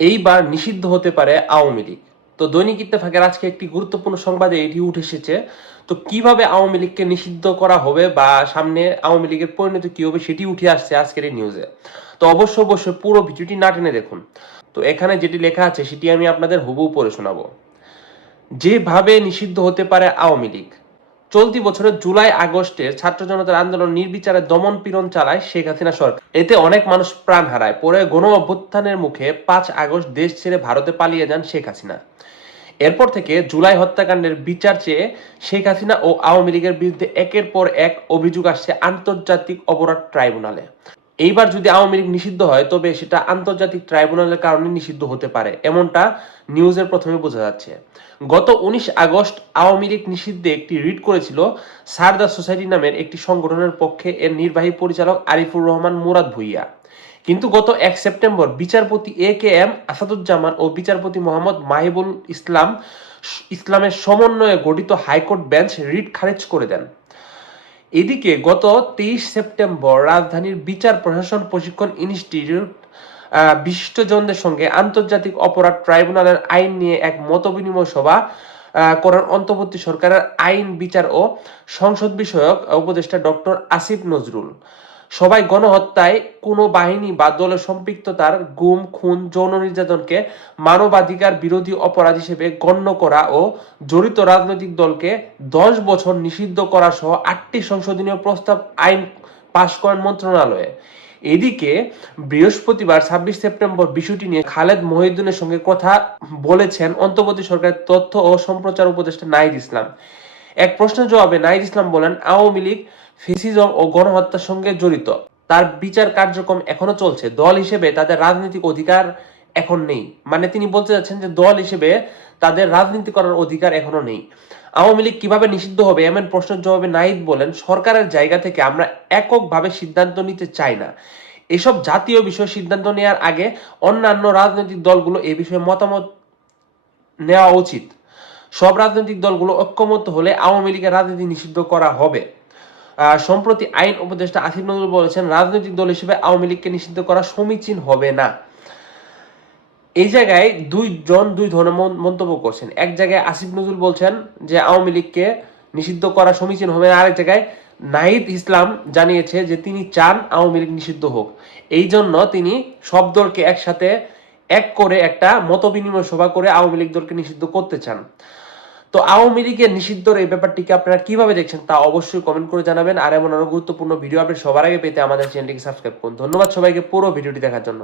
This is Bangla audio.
এইবার নিষিদ্ধ হতে পারে আওয়ামী লীগ। তো দৈনিক ইত্তেফাকের আজকে একটি গুরুত্বপূর্ণ সংবাদে এটি উঠে এসেছে। তো কিভাবে আওয়ামী লীগকে নিষিদ্ধ করা হবে বা সামনে আওয়ামী লীগের পরিণতি কি হবে সেটি উঠে আসছে আজকের এই নিউজে। তো অবশ্যই পুরো ভিডিওটি না টেনে দেখুন। তো এখানে যেটি লেখা আছে সেটি আমি আপনাদের হুবহু পড়ে শোনাবো। যেভাবে নিষিদ্ধ হতে পারে আওয়ামী লীগ। চলতি বছরের জুলাই আগস্টের ছাত্র জনতার আন্দোলন নির্বিচারে দমন পীড়ন চালায় শেখ হাসিনা সরকার। এতে অনেক মানুষ প্রাণ হারায়। পরে গণ অভ্যুত্থানের মুখে 5 আগস্ট দেশ ছেড়ে ভারতে পালিয়ে যান শেখ হাসিনা। এরপর থেকে জুলাই হত্যাকাণ্ডের বিচার চেয়ে শেখ হাসিনা ও আওয়ামী লীগের বিরুদ্ধে একের পর এক অভিযোগ আসছে আন্তর্জাতিক অপরাধ ট্রাইব্যুনালে। এইবার যদি আওয়ামী লীগ নিষিদ্ধ হয় তবে সেটা আন্তর্জাতিক ট্রাইব্যুনালের কারণে নিষিদ্ধ হতে পারে, এমনটা নিউজের প্রথমে বোঝা যাচ্ছে। গত 19 আগস্ট আওয়ামী লীগ নিষিদ্ধে একটি রিট করেছিল সারদা সোসাইটি নামের একটি সংগঠনের পক্ষে এর নির্বাহী পরিচালক আরিফুর রহমান মুরাদ ভুইয়া। কিন্তু গত 1 সেপ্টেম্বর বিচারপতি A.K.M. আসাদুজ্জামান ও বিচারপতি মোহাম্মদ মাহিবুল ইসলামের সমন্বয়ে গঠিত হাইকোর্ট বেঞ্চ রিট খারিজ করে দেন। এদিকে গত 23 সেপ্টেম্বর রাজধানীর বিচার প্রশাসন প্রশিক্ষণ ইনস্টিটিউট বিশিষ্টজনদের সঙ্গে আন্তর্জাতিক অপরাধ ট্রাইব্যুনালের আইন নিয়ে এক মতবিনিময় সভা করেন অন্তর্বর্তী সরকারের আইন, বিচার ও সংসদ বিষয়ক উপদেষ্টা ডক্টর আসিফ নজরুল। সবাই গণহত্যায় কোনো বাহিনী বা দলের সম্পৃক্ততার গুম, খুন, যৌন নির্যাতনকে মানবাধিকার বিরোধী অপরাধ হিসেবে গণ্য করা ও জড়িত রাজনৈতিক দলকে 10 বছর নিষিদ্ধ করা সহ 8টি সংশোধনীয় প্রস্তাব আইন পাশ করেন মন্ত্রণালয়ে। এদিকে বৃহস্পতিবার 26 সেপ্টেম্বর বিষয়টি নিয়ে খালেদ মহিউদ্দিনের সঙ্গে কথা বলেছেন অন্তর্বর্তী সরকারের তথ্য ও সম্প্রচার উপদেষ্টা নাহিদ ইসলাম। এক প্রশ্নের জবাবে নাহিদ ইসলাম বলেন, আওয়ামী লীগ ফ্যাসিজম ও গণহত্যার সঙ্গে জড়িত। তার বিচার কার্যক্রম এখনো চলছে। দল হিসেবে তাদের রাজনৈতিক অধিকার এখন নেই। মানে তিনি বলতে চাচ্ছেন যে দল হিসেবে তাদের রাজনীতি করার অধিকার এখনো নেই। আওয়ামী লীগ কিভাবে নিষিদ্ধ হবে এমন প্রশ্নের জবাবে নাহিদ বলেন, সরকারের জায়গা থেকে আমরা এককভাবে সিদ্ধান্ত নিতে চাই না। এসব জাতীয় বিষয় সিদ্ধান্ত নেওয়ার আগে অন্যান্য রাজনৈতিক দলগুলো এ বিষয়ে মতামত নেওয়া উচিত। সব রাজনৈতিক দলগুলো ঐক্যমত হলে আওয়ামী লীগের রাজনীতি নিষিদ্ধ করা হবে। সম্প্রতি আইন উপদেষ্টা আসিফ নজরুল বলেছেন, রাজনৈতিক দল হিসেবে আওয়ামী লীগকে নিষিদ্ধ করা সমীচীন হবে না। এই জায়গায় দুই ধরনের মন্তব্য করছেন। এক জায়গায় আসিফ নজরুল বলছেন যে আওয়ামী লীগকে নিষিদ্ধ করা সমীচীন হবে না, আরেক জায়গায় নাহিদ ইসলাম জানিয়েছে যে তিনি চান আওয়ামী লীগ নিষিদ্ধ হোক। এই জন্য তিনি সব দলকে একসাথে এক করে একটা মতবিনিময় সভা করে আওয়ামী লীগ দলকে নিষিদ্ধ করতে চান। তো আওয়ামী লীগের নিষিদ্ধর এই ব্যাপারটিকে আপনারা কিভাবে দেখছেন তা অবশ্যই কমেন্ট করে জানাবেন। আর এমন আরো গুরুত্বপূর্ণ ভিডিও আপডেট সবার আগে পেতে আমাদের চ্যানেলটিকে সাবস্ক্রাইব করুন। ধন্যবাদ সবাইকে পুরো ভিডিওটি দেখার জন্য।